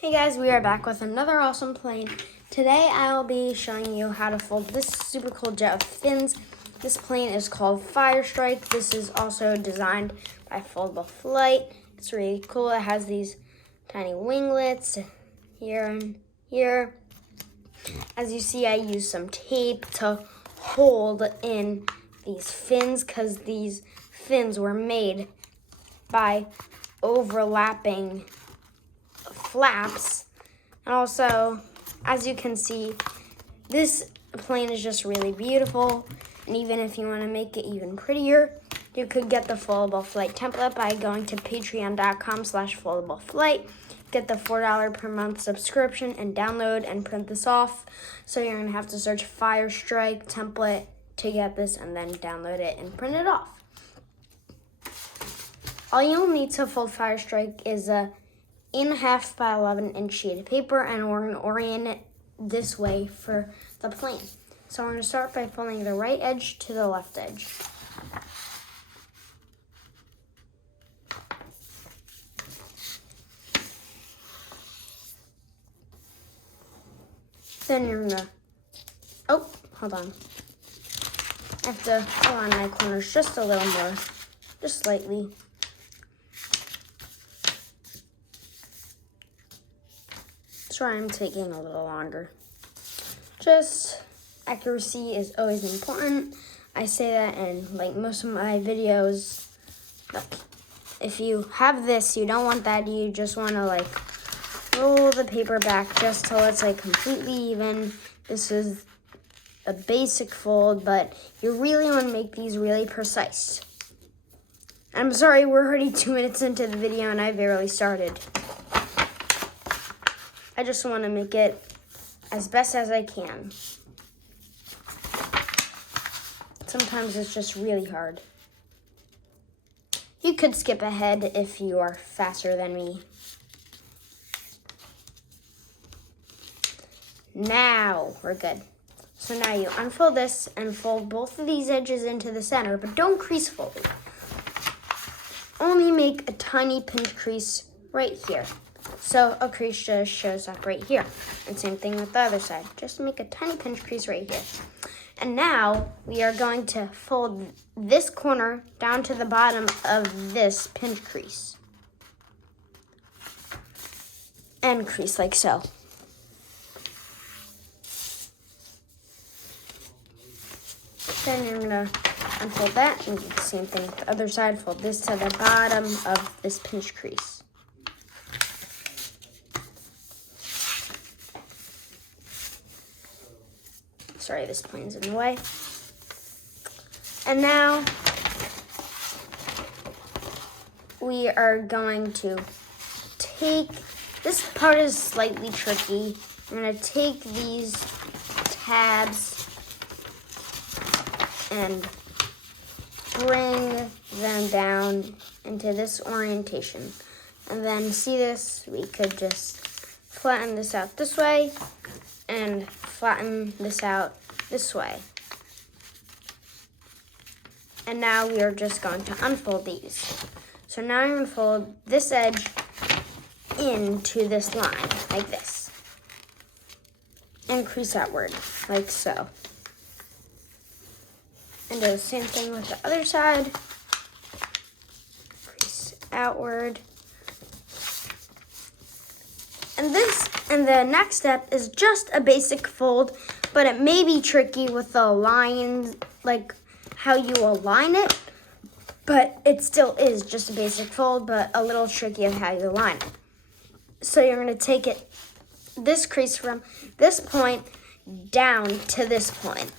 Hey guys, we are back with another awesome plane. Today I'll be showing you how to fold this super cool jet of fins. This plane is called Firestrike. This is also designed by Foldable Flight. It's really cool. It has these tiny winglets here and here. As you see, I used some tape to hold in these fins because these fins were made by overlapping flaps. And also, as you can see, this plane is just really beautiful. And even if you want to make it even prettier, you could get the Foldable Flight template by going to patreon.com/foldableflight. Get the $4 per month subscription and download and print this off. So you're going to have to search Firestrike template to get this and then download it and print it off. All you'll need to fold Firestrike is a 1.5 by 11-inch sheet of paper, and we're going to orient it this way for the plane. So we're going to start by folding the right edge to the left edge. Then you're going to, hold on. I have to align my corners just a little more, just slightly. Sorry, I'm taking a little longer. Just accuracy is always important. I say that in like most of my videos. Look, if you have this, you don't want that. You just want to like roll the paper back just till it's like completely even. This is a basic fold, but you really want to make these really precise. I'm sorry, we're already 2 minutes into the video and I barely started. I just want to make it as best as I can. Sometimes it's just really hard. You could skip ahead if you are faster than me. Now we're good. So now you unfold this and fold both of these edges into the center, but don't crease fold it. Only make a tiny pinch crease right here. So a crease just shows up right here. And same thing with the other side. Just make a tiny pinch crease right here. And now we are going to fold this corner down to the bottom of this pinch crease. And crease like so. Then you're going to unfold that and do the same thing with the other side. Fold this to the bottom of this pinch crease. Sorry, this plane's in the way. And now we are going to take, this part is slightly tricky. I'm going to take these tabs and bring them down into this orientation. And then see this, we could just flatten this out this way and flatten this out this way. And now we are just going to unfold these. So now I'm going to fold this edge into this line, like this. And crease outward, like so. And do the same thing with the other side. Crease outward. And the next step is just a basic fold, but it may be tricky with the lines, like how you align it, but it still is just a basic fold, but a little tricky of how you align it. So you're going to take this crease from this point down to this point.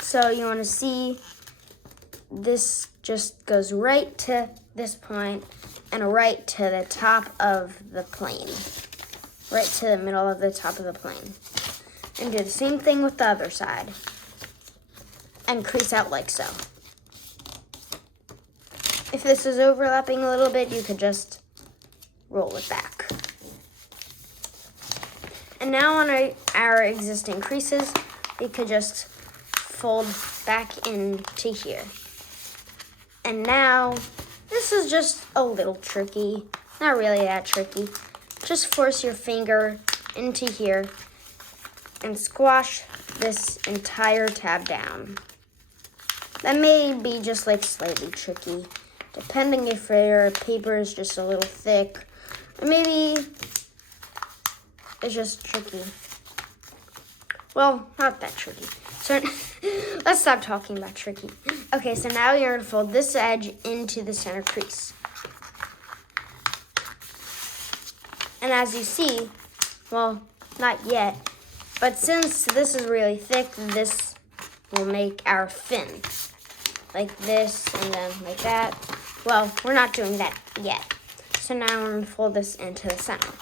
So you want to see this just goes right to this point and right to the top of the plane. Right to the middle of the top of the plane. And do the same thing with the other side. And crease out like so. If this is overlapping a little bit, you could just roll it back. And now on our existing creases, we could just fold back into here. And now, this is just a little tricky. Not really that tricky. just force your finger into here and squash this entire tab down. That may be just like slightly tricky, depending if your paper is just a little thick, or maybe it's just tricky. Well, not that tricky. So let's stop talking about tricky. Okay, so now you're gonna fold this edge into the center crease. And as you see, well, not yet, but since this is really thick, this will make our fin. Like this, and then like that. Well, we're not doing that yet. So now we're gonna fold this into the center.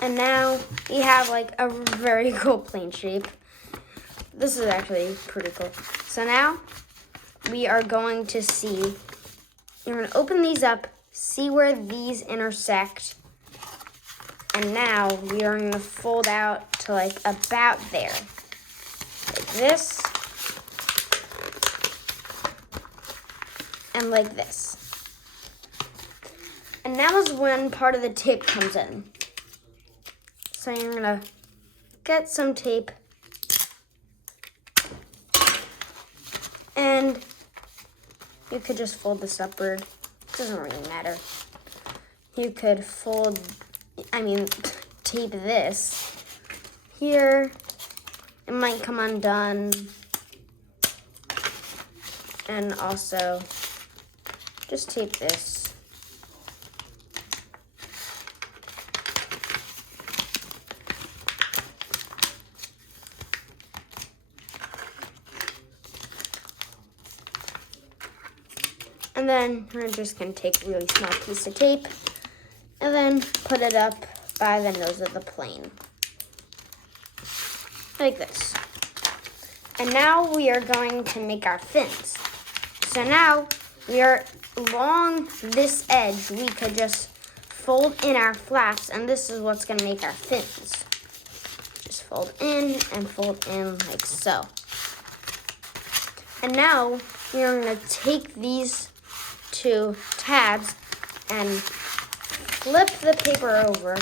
And now we have like a very cool plane shape. This is actually pretty cool. So now we are going to see, you're gonna open these up, see where these intersect. And now we are gonna fold out to like about there. Like this. And like this. And now is when part of the tape comes in. So you're gonna get some tape. And you could just fold this upward. It doesn't really matter. You could tape this here. It might come undone. And also just tape this. And then we're just gonna take a really small piece of tape and then put it up by the nose of the plane. Like this. And now we are going to make our fins. So now we are along this edge, we could just fold in our flaps, and this is what's gonna make our fins. Just fold in and fold in like so. And now we are gonna take these two tabs and flip the paper over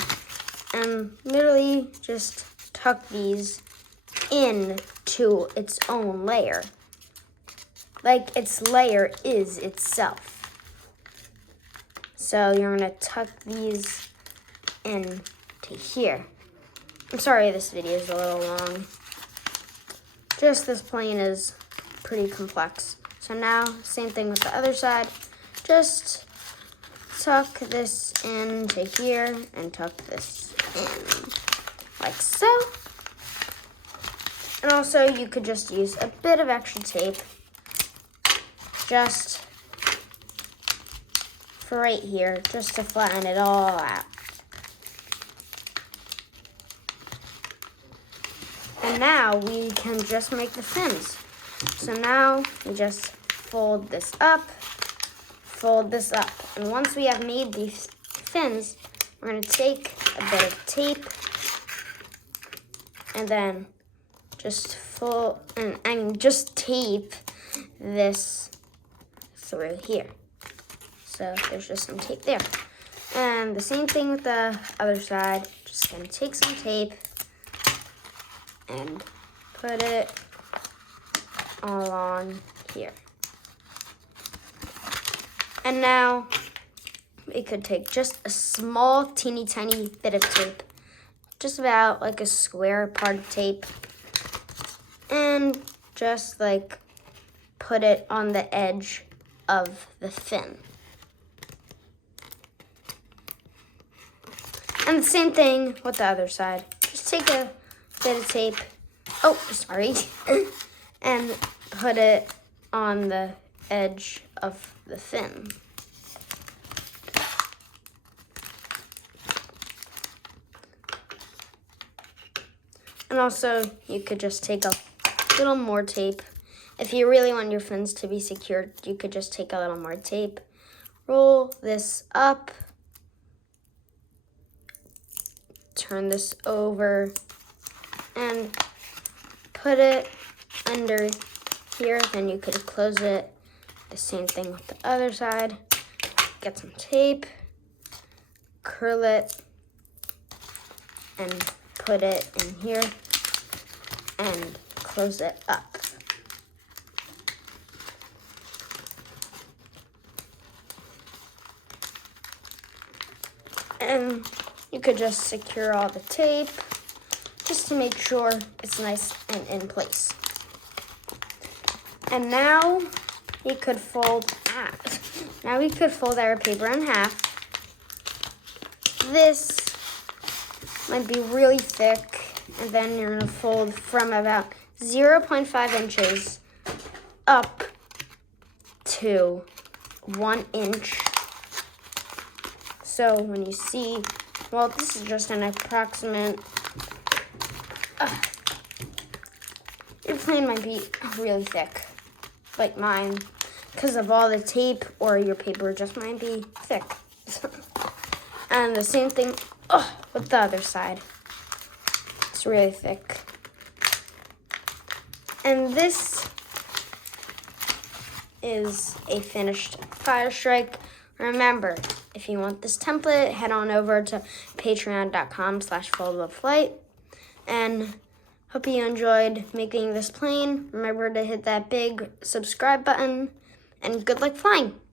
and literally just tuck these into its own layer. Like its layer is itself. So you're gonna tuck these into here. I'm sorry this video is a little long. Just this plane is pretty complex. So now, same thing with the other side. Just tuck this into here and tuck this in, like so. And also, you could just use a bit of extra tape, just for right here, just to flatten it all out. And now we can just make the fins. So now we just fold this up, fold this up. And once we have made these fins, we're gonna take a bit of tape and then just just tape this through here. So there's just some tape there. And the same thing with the other side. Just gonna take some tape and put it all on here. And now we could take just a small teeny tiny bit of tape, just about like a square part of tape, and just like put it on the edge of the fin. And the same thing with the other side. Just take a bit of tape, and put it on the edge of the fin. And also, you could just take a little more tape. If you really want your fins to be secured, you could just take a little more tape. Roll this up. Turn this over and put it under here. Then you could close it The same thing with the other side. Get some tape, curl it, and put it in here, and close it up. And you could just secure all the tape just to make sure it's nice and in place. And now we could fold our paper in half. This might be really thick, and then you're gonna fold from about 0.5 inches up to 1 inch. So when you see, well, this is just an approximate, your plane might be really thick, like mine, because of all the tape, or your paper just might be thick. And the same thing with the other side. It's really thick. And this is a finished Firestrike. Remember, if you want this template, head on over to patreon.com/foldablepflight. And hope you enjoyed making this plane. Remember to hit that big subscribe button, and good luck flying.